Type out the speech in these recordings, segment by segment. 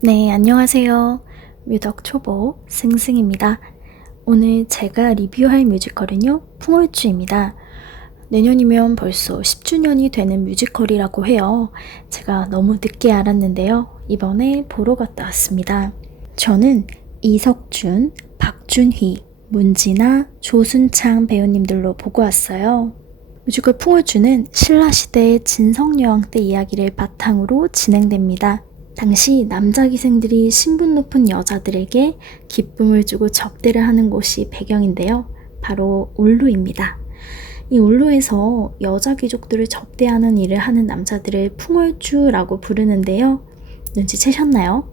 네, 안녕하세요. 뮤덕 초보 승승입니다. 오늘 제가 리뷰할 뮤지컬은요, 풍월주입니다. 내년이면 벌써 10주년이 되는 뮤지컬이라고 해요. 제가 너무 늦게 알았는데요. 이번에 보러 갔다 왔습니다. 저는 이석준, 박준휘, 문진아, 조순창 배우님들로 보고 왔어요. 뮤지컬 풍월주는 신라시대의 진성여왕 때 이야기를 바탕으로 진행됩니다. 당시 남자 기생들이 신분 높은 여자들에게 기쁨을 주고 접대를 하는 곳이 배경인데요. 바로 울루입니다. 이 울루에서 여자 귀족들을 접대하는 일을 하는 남자들을 풍월주라고 부르는데요. 눈치채셨나요?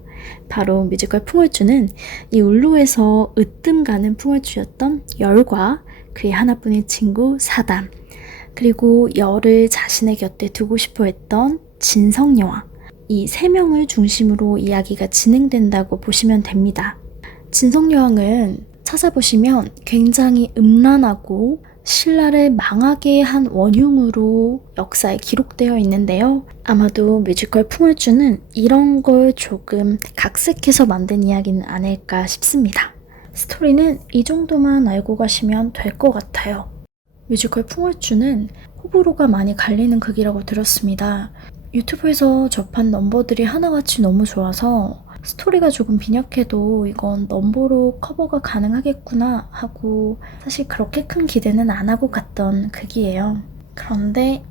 바로 뮤지컬 풍월주는 이 울루에서 으뜸 가는 풍월주였던 열과 그의 하나뿐인 친구 사담, 그리고 열을 자신의 곁에 두고 싶어 했던 진성여왕, 이 세 명을 중심으로 이야기가 진행된다고 보시면 됩니다. 진성여왕은 찾아보시면 굉장히 음란하고 신라를 망하게 한 원흉으로 역사에 기록되어 있는데요. 아마도 뮤지컬 풍월주는 이런 걸 조금 각색해서 만든 이야기는 아닐까 싶습니다. 스토리는 이 정도만 알고 가시면 될 것 같아요. 뮤지컬 풍월주는 호불호가 많이 갈리는 극이라고 들었습니다. 유튜브에서 접한 넘버들이 하나같이 너무 좋아서 스토리가 조금 빈약해도 이건 넘버로 커버가 가능하겠구나 하고 사실 그렇게 큰 기대는 안 하고 갔던 극이에요. 그런데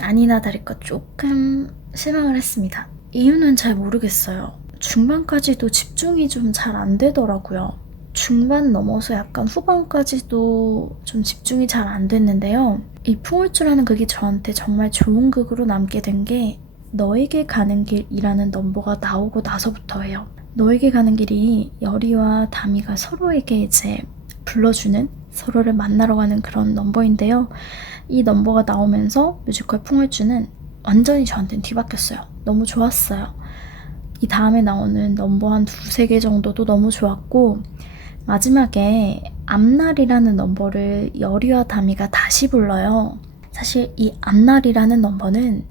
아니나 다를까 조금 실망을 했습니다. 이유는 잘 모르겠어요. 중반까지도 집중이 좀 잘 안 되더라고요. 중반 넘어서 약간 후반까지도 좀 집중이 잘 안 됐는데요. 이 풍월주라는 극이 저한테 정말 좋은 극으로 남게 된 게 너에게 가는 길이라는 넘버가 나오고 나서부터예요. 너에게 가는 길이 열이와 다미가 서로에게 이제 불러주는, 서로를 만나러 가는 그런 넘버인데요. 이 넘버가 나오면서 뮤지컬 풍월주는 완전히 저한테는 뒤바뀌었어요. 너무 좋았어요. 이 다음에 나오는 넘버 한 두세 개 정도도 너무 좋았고, 마지막에 앞날이라는 넘버를 열이와 다미가 다시 불러요. 사실 이 앞날이라는 넘버는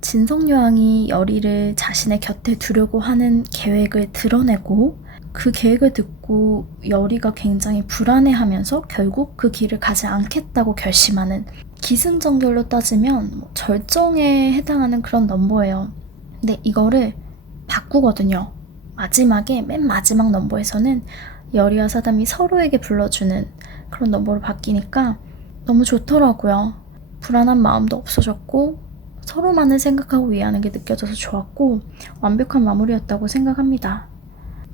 진성여왕이 열이를 자신의 곁에 두려고 하는 계획을 드러내고, 그 계획을 듣고 열이가 굉장히 불안해하면서 결국 그 길을 가지 않겠다고 결심하는, 기승전결로 따지면 절정에 해당하는 그런 넘버예요. 근데 이거를 바꾸거든요. 마지막에 맨 마지막 넘버에서는 열이와 사담이 서로에게 불러주는 그런 넘버로 바뀌니까 너무 좋더라고요. 불안한 마음도 없어졌고 서로만을 생각하고 위하는 게 느껴져서 좋았고 완벽한 마무리였다고 생각합니다.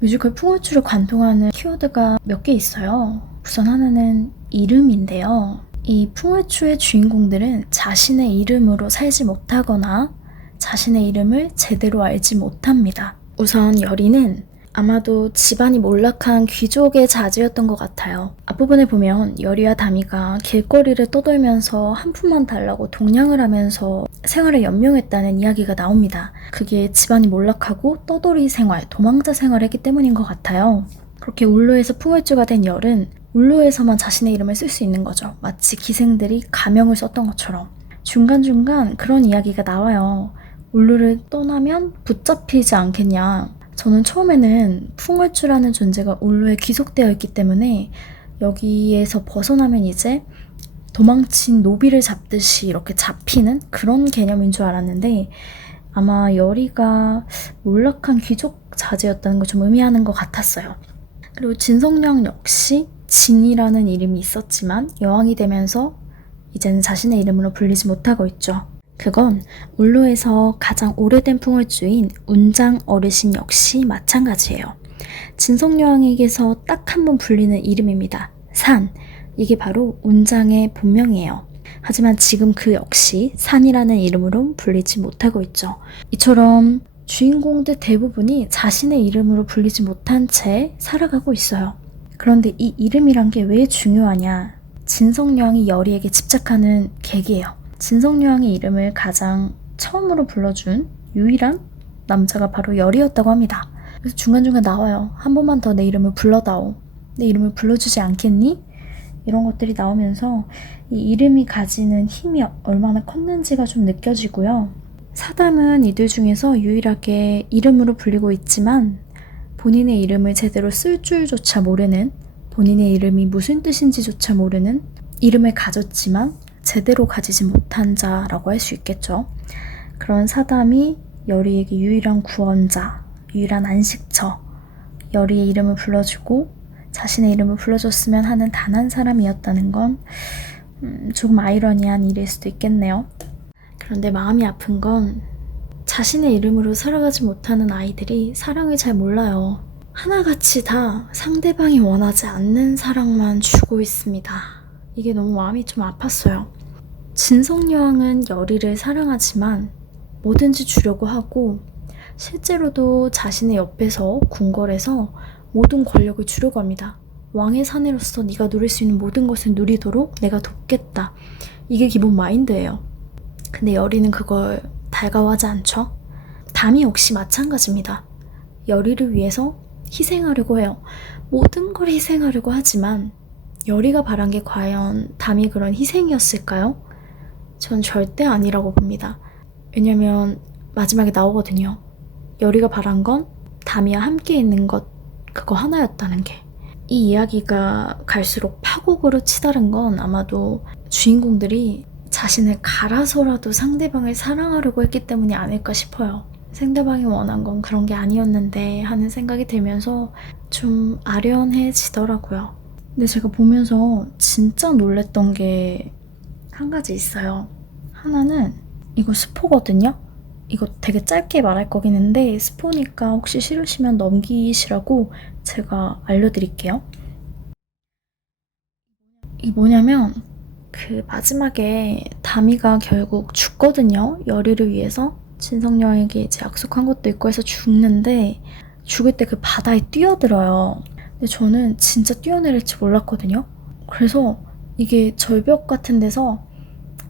뮤지컬 풍월주를 관통하는 키워드가 몇 개 있어요. 우선 하나는 이름인데요. 이 풍월주의 주인공들은 자신의 이름으로 살지 못하거나 자신의 이름을 제대로 알지 못합니다. 우선 열이는 아마도 집안이 몰락한 귀족의 자제였던 것 같아요. 앞부분에 보면 열이와 다미가 길거리를 떠돌면서 한 푼만 달라고 동냥을 하면서 생활을 연명했다는 이야기가 나옵니다. 그게 집안이 몰락하고 떠돌이 생활, 도망자 생활을 했기 때문인 것 같아요. 그렇게 울루에서 풍월주가 된 열은 울루에서만 자신의 이름을 쓸 수 있는 거죠. 마치 기생들이 가명을 썼던 것처럼. 중간중간 그런 이야기가 나와요. 울루를 떠나면 붙잡히지 않겠냐. 저는 처음에는 풍월주라는 존재가 울루에 귀속되어 있기 때문에 여기에서 벗어나면 이제 도망친 노비를 잡듯이 이렇게 잡히는 그런 개념인 줄 알았는데 아마 열이가 몰락한 귀족 자제였다는 걸 좀 의미하는 것 같았어요. 그리고 진성여왕 역시 진이라는 이름이 있었지만 여왕이 되면서 이제는 자신의 이름으로 불리지 못하고 있죠. 그건 울루에서 가장 오래된 풍월주인 운장 어르신 역시 마찬가지예요. 진성여왕에게서 딱 한 번 불리는 이름입니다. 산. 이게 바로 운장의 본명이에요. 하지만 지금 그 역시 산이라는 이름으로 불리지 못하고 있죠. 이처럼 주인공들 대부분이 자신의 이름으로 불리지 못한 채 살아가고 있어요. 그런데 이 이름이란 게 왜 중요하냐? 진성여왕이 열이에게 집착하는 계기예요. 진성여왕의 이름을 가장 처음으로 불러준 유일한 남자가 바로 열이었다고 합니다. 그래서 중간중간 나와요. 한 번만 더 내 이름을 불러다오. 내 이름을 불러주지 않겠니? 이런 것들이 나오면서 이 이름이 가지는 힘이 얼마나 컸는지가 좀 느껴지고요. 사담은 이들 중에서 유일하게 이름으로 불리고 있지만 본인의 이름을 제대로 쓸 줄조차 모르는, 본인의 이름이 무슨 뜻인지조차 모르는, 이름을 가졌지만 제대로 가지지 못한 자라고 할 수 있겠죠. 그런 사담이 여리에게 유일한 구원자, 유일한 안식처, 여리의 이름을 불러주고 자신의 이름을 불러줬으면 하는 단 한 사람이었다는 건 조금 아이러니한 일일 수도 있겠네요. 그런데 마음이 아픈 건 자신의 이름으로 살아가지 못하는 아이들이 사랑을 잘 몰라요. 하나같이 다 상대방이 원하지 않는 사랑만 주고 있습니다. 이게 너무 마음이 좀 아팠어요. 진성여왕은 여리를 사랑하지만 뭐든지 주려고 하고 실제로도 자신의 옆에서 궁궐에서 모든 권력을 주려고 합니다. 왕의 사내로서 네가 누릴 수 있는 모든 것을 누리도록 내가 돕겠다. 이게 기본 마인드예요. 근데 여리는 그걸 달가워하지 않죠. 담이 역시 마찬가지입니다. 여리를 위해서 희생하려고 해요. 모든 걸 희생하려고 하지만 여리가 바란 게 과연 담이 그런 희생이었을까요? 전 절대 아니라고 봅니다. 왜냐면 마지막에 나오거든요. 여리가 바란 건 담이와 함께 있는 것, 그거 하나였다는 게. 이 이야기가 갈수록 파국으로 치달은 건 아마도 주인공들이 자신을 갈아서라도 상대방을 사랑하려고 했기 때문이 아닐까 싶어요. 상대방이 원한 건 그런 게 아니었는데 하는 생각이 들면서 좀 아련해지더라고요. 근데 제가 보면서 진짜 놀랬던 게 한 가지 있어요. 하나는 이거 스포거든요? 이거 되게 짧게 말할 거긴 한데 스포니까 혹시 싫으시면 넘기시라고 제가 알려드릴게요. 이게 뭐냐면 그 마지막에 담이가 결국 죽거든요. 여리를 위해서 진성여왕에게 이제 약속한 것도 있고 해서 죽는데 죽을 때 그 바다에 뛰어들어요. 근데 저는 진짜 뛰어내릴지 몰랐거든요. 그래서 이게 절벽 같은 데서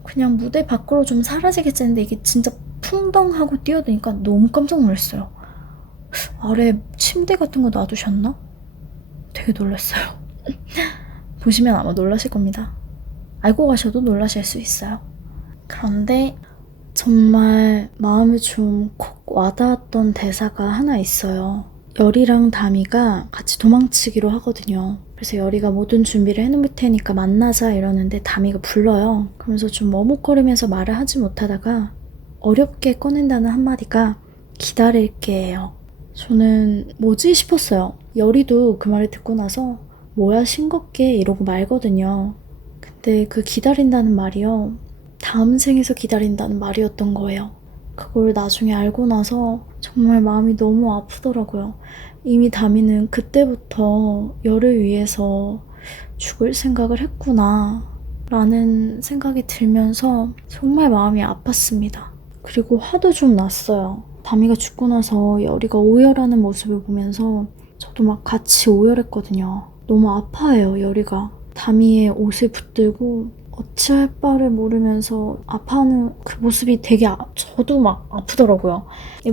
그냥 무대 밖으로 좀 사라지겠지 했는데 이게 진짜 풍덩하고 뛰어드니까 너무 깜짝 놀랐어요. 아래 침대 같은 거 놔두셨나? 되게 놀랐어요. 보시면 아마 놀라실 겁니다. 알고 가셔도 놀라실 수 있어요. 그런데 정말 마음을 좀 콕 와닿았던 대사가 하나 있어요. 여리랑 담이가 같이 도망치기로 하거든요. 그래서 여리가 모든 준비를 해놓을 테니까 만나자 이러는데 담이가 불러요. 그러면서 좀 머뭇거리면서 말을 하지 못하다가 어렵게 꺼낸다는 한마디가 기다릴게예요. 저는 뭐지 싶었어요. 여리도 그 말을 듣고 나서 뭐야 싱겁게 이러고 말거든요. 근데 그 기다린다는 말이요. 다음 생에서 기다린다는 말이었던 거예요. 그걸 나중에 알고 나서 정말 마음이 너무 아프더라고요. 이미 다미는 그때부터 여를 위해서 죽을 생각을 했구나 라는 생각이 들면서 정말 마음이 아팠습니다. 그리고 화도 좀 났어요. 다미가 죽고 나서 여리가 오열하는 모습을 보면서 저도 막 같이 오열했거든요. 너무 아파해요, 여리가. 다미의 옷을 붙들고 어찌할 바를 모르면서 아파하는 그 모습이 되게 저도 막 아프더라고요.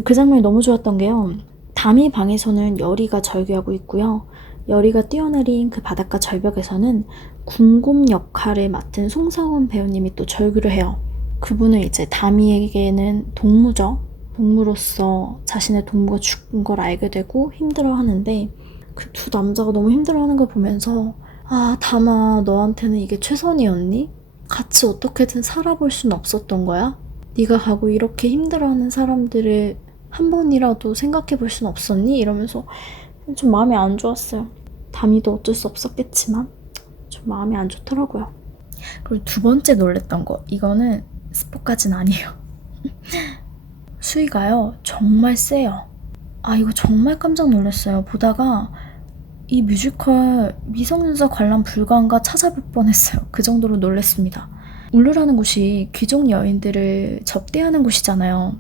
그 장면이 너무 좋았던 게요. 담이 방에서는 여리가 절규하고 있고요. 여리가 뛰어내린 그 바닷가 절벽에서는 궁곰 역할을 맡은 송사원 배우님이 또 절규를 해요. 그분은 이제 담이에게는 동무죠. 동무로서 자신의 동무가 죽은 걸 알게 되고 힘들어하는데 그 두 남자가 너무 힘들어하는 걸 보면서 아, 담아, 너한테는 이게 최선이었니? 같이 어떻게든 살아볼 순 없었던 거야? 네가 가고 이렇게 힘들어하는 사람들을 한 번이라도 생각해 볼 순 없었니? 이러면서 좀 마음이 안 좋았어요. 담이도 어쩔 수 없었겠지만 좀 마음이 안 좋더라고요. 그리고 두 번째 놀랬던 거, 이거는 스포까진 아니에요. 수위가요 정말 세요. 아, 이거 정말 깜짝 놀랐어요. 보다가 이 뮤지컬 미성년자 관람 불가인가 찾아볼 뻔했어요. 그 정도로 놀랐습니다. 울루라는 곳이 귀족 여인들을 접대하는 곳이잖아요.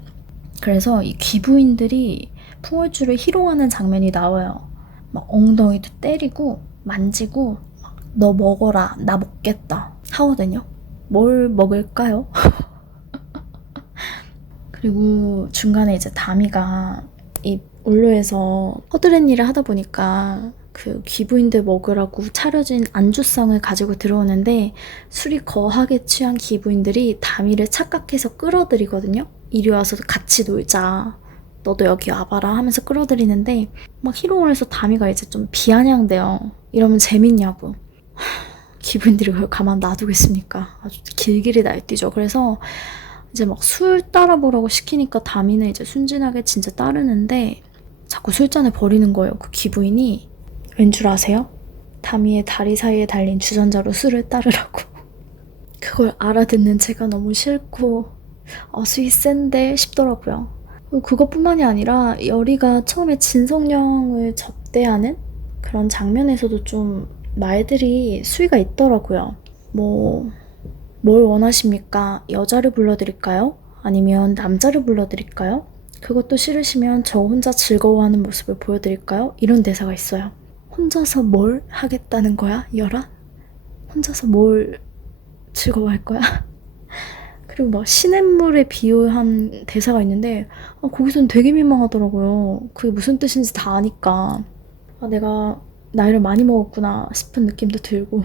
그래서 이 귀부인들이 풍월주를 희롱하는 장면이 나와요. 막 엉덩이도 때리고 만지고 너 먹어라, 나 먹겠다 하거든요. 뭘 먹을까요? 그리고 중간에 이제 다미가 이 울루에서 허드렛 일을 하다 보니까 그 귀부인들 먹으라고 차려진 안주상을 가지고 들어오는데 술이 거하게 취한 귀부인들이 다미를 착각해서 끌어들이거든요. 이리 와서 같이 놀자. 너도 여기 와봐라 하면서 끌어들이는데 막 희롱을 해서 다미가 이제 좀 비아냥대요. 이러면 재밌냐고. 기부인들이 그걸 가만 놔두겠습니까? 아주 길길이 날뛰죠. 그래서 이제 막 술 따라보라고 시키니까 다미는 이제 순진하게 진짜 따르는데 자꾸 술잔을 버리는 거예요. 그 기부인이. 왠 줄 아세요? 다미의 다리 사이에 달린 주전자로 술을 따르라고. 그걸 알아듣는 제가 너무 싫고 수위 센데 싶더라고요. 그것뿐만이 아니라 열이가 처음에 진성령을 접대하는 그런 장면에서도 좀 말들이 수위가 있더라고요. 뭘 원하십니까? 여자를 불러드릴까요? 아니면 남자를 불러드릴까요? 그것도 싫으시면 저 혼자 즐거워하는 모습을 보여드릴까요? 이런 대사가 있어요. 혼자서 뭘 하겠다는 거야, 열아? 혼자서 뭘 즐거워할 거야? 그리고 막 시냇물에 비유한 대사가 있는데 거기서는 되게 민망하더라고요. 그게 무슨 뜻인지 다 아니까 내가 나이를 많이 먹었구나 싶은 느낌도 들고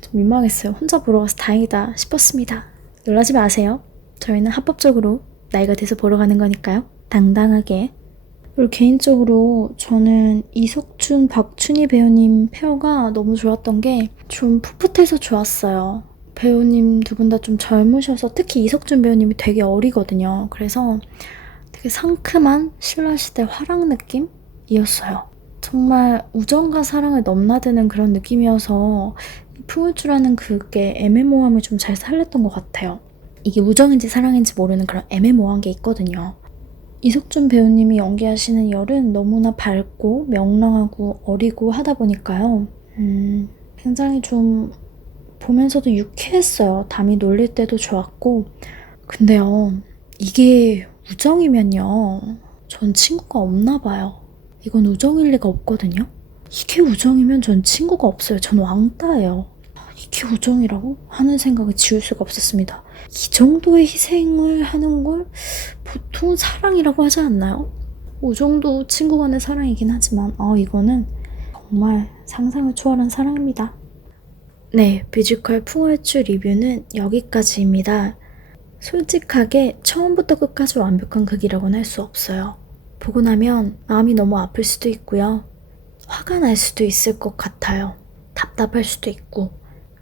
좀 민망했어요. 혼자 보러 가서 다행이다 싶었습니다. 놀라지 마세요. 저희는 합법적으로 나이가 돼서 보러 가는 거니까요. 당당하게. 그리고 개인적으로 저는 이석준, 박춘희 배우님 페어가 너무 좋았던 게 좀 풋풋해서 좋았어요. 배우님 두 분 다 좀 젊으셔서 특히 이석준 배우님이 되게 어리거든요. 그래서 되게 상큼한 신라시대 화랑 느낌이었어요. 정말 우정과 사랑을 넘나드는 그런 느낌이어서 풍울주라는 그게 애매모호함을 좀 잘 살렸던 것 같아요. 이게 우정인지 사랑인지 모르는 그런 애매모호한 게 있거든요. 이석준 배우님이 연기하시는 열은 너무나 밝고 명랑하고 어리고 하다 보니까요. 굉장히 좀 보면서도 유쾌했어요. 담이 놀릴 때도 좋았고. 근데요, 이게 우정이면요, 전 친구가 없나 봐요. 이건 우정일 리가 없거든요. 이게 우정이면 전 친구가 없어요. 전 왕따예요. 이게 우정이라고? 하는 생각을 지울 수가 없었습니다. 이 정도의 희생을 하는 걸 보통 사랑이라고 하지 않나요? 우정도 친구 간의 사랑이긴 하지만 이거는 정말 상상을 초월한 사랑입니다. 네, 뮤지컬 풍월주 리뷰는 여기까지입니다. 솔직하게 처음부터 끝까지 완벽한 극이라고는 할 수 없어요. 보고 나면 마음이 너무 아플 수도 있고요. 화가 날 수도 있을 것 같아요. 답답할 수도 있고.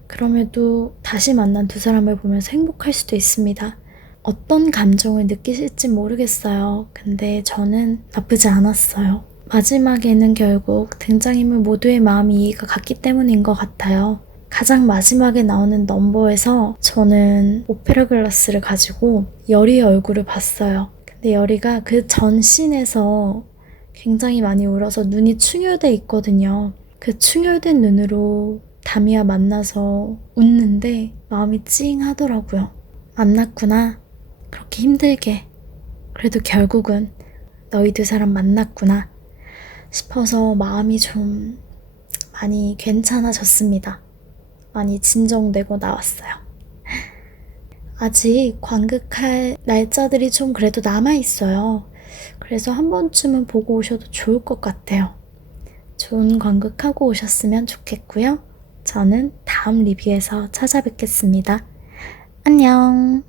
그럼에도 다시 만난 두 사람을 보면서 행복할 수도 있습니다. 어떤 감정을 느끼실지 모르겠어요. 근데 저는 나쁘지 않았어요. 마지막에는 결국 등장인물 모두의 마음이 이해가 갔기 때문인 것 같아요. 가장 마지막에 나오는 넘버에서 저는 오페라 글라스를 가지고 열이의 얼굴을 봤어요. 근데 열이가 그 전 씬에서 굉장히 많이 울어서 눈이 충혈돼 있거든요. 그 충혈된 눈으로 다미와 만나서 웃는데 마음이 찡하더라고요. 만났구나. 그렇게 힘들게. 그래도 결국은 너희 두 사람 만났구나 싶어서 마음이 좀 많이 괜찮아졌습니다. 많이 진정되고 나왔어요. 아직 관극할 날짜들이 좀 그래도 남아있어요. 그래서 한 번쯤은 보고 오셔도 좋을 것 같아요. 좋은 관극하고 오셨으면 좋겠고요. 저는 다음 리뷰에서 찾아뵙겠습니다. 안녕.